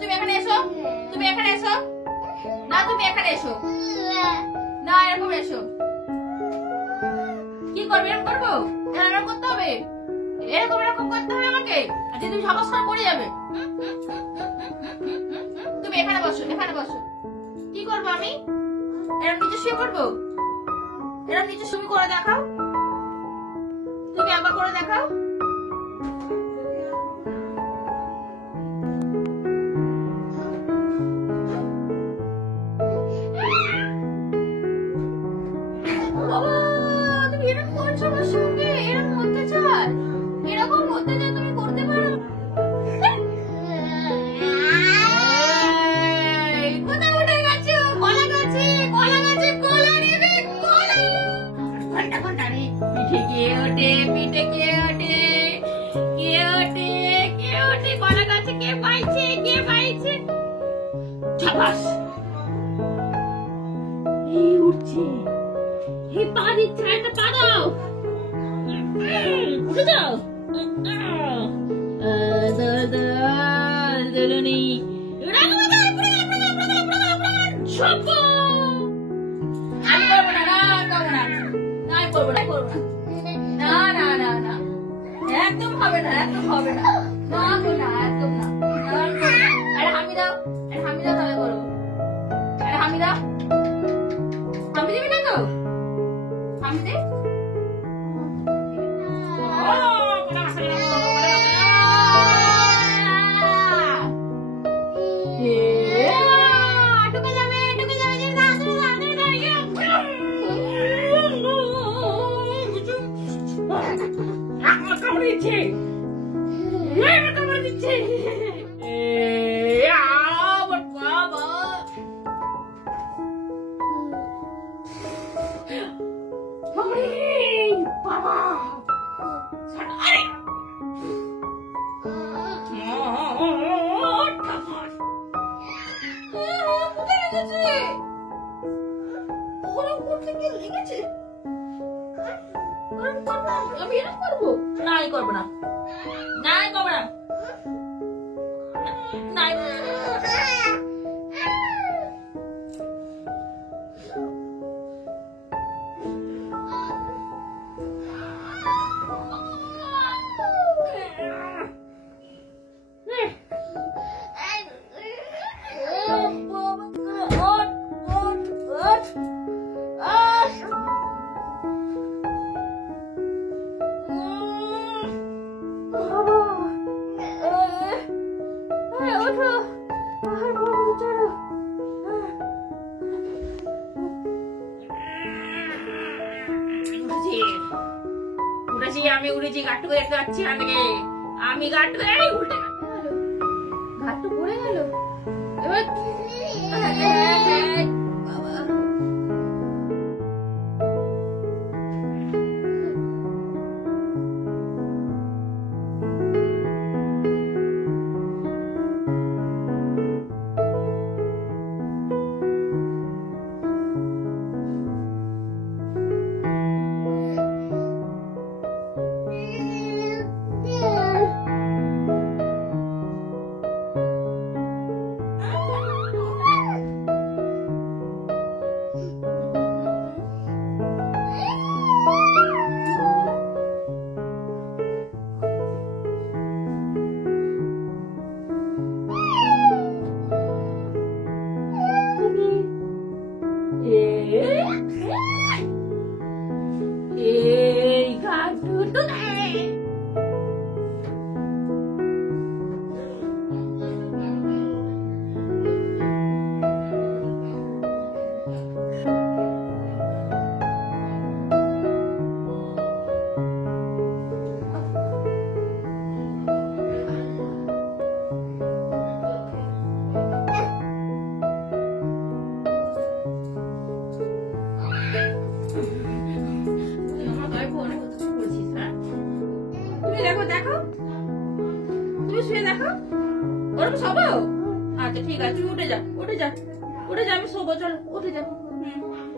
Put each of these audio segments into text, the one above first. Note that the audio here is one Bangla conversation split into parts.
তুমি এখানে এসো, তুমি এখানে এসো, না তুমি এখানে এসো, না এরকম এসো। কি করবে? এরকম করবো? এরকম করতে হবে, এরকম এরকম করতে হবে আমাকে। আচ্ছা তুমি সবার সব পড়ে যাবে। তুমি এখানে বসো, এখানে বসো। কি করবো আমি? এরকম নিচে শুয়ে পড়বো? এরকম নিচে শুয়ে করে দেখাও, তুমি আবার করে দেখাও। তুমি এরকম করছো আমার সঙ্গে, এরকম অত্যাচার, এরকম অত্যাচার তুমি করতে পারো? কোথায় উঠে গেছো? কলা গাছে, কলা গাছে কলা নেবে, কলা। ঘন্টা ঘন্টা রে, পিঠে কে ওঠে, পিঠে কে ওঠে, কে ওঠে, কে ওঠে, কলা গাছে কে পাইছে, কে পাইছে? সাবাস, এই উঠছে, এই পা দিচ্ছে, একটা পা দাও, উঠে যাও। একদম হবে না, একদম হবে না, না গো না, একদম না। আরে হামি দাও, আরে হামি দাও, তাহলে করবো। আরে হামি দাও, হামি দিবি না তো? হামি দে। আমি এরকম করবো? না আমি করবো না, না আমি করবো না, না উঠেছি, আমি উঠেছি, গাট্টু দেখতে পাচ্ছি না থেকে, আমি গাট্টু উল্টে ঘাটটু পড়ে গেল। এবার এই গাট্টু দেখো, দেখো তুমি শুয়ে দেখো, ওরকম শোবো? আচ্ছা ঠিক আছে, তুমি উঠে যা, উঠে যা, উঠে যা, আমি শোবো, চলো উঠে যা,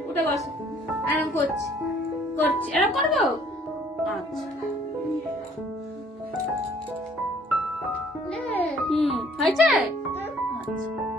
উঠে বসো। এরকম করছি, করছি, এরকম করবো? আচ্ছা হয়েছে? আচ্ছা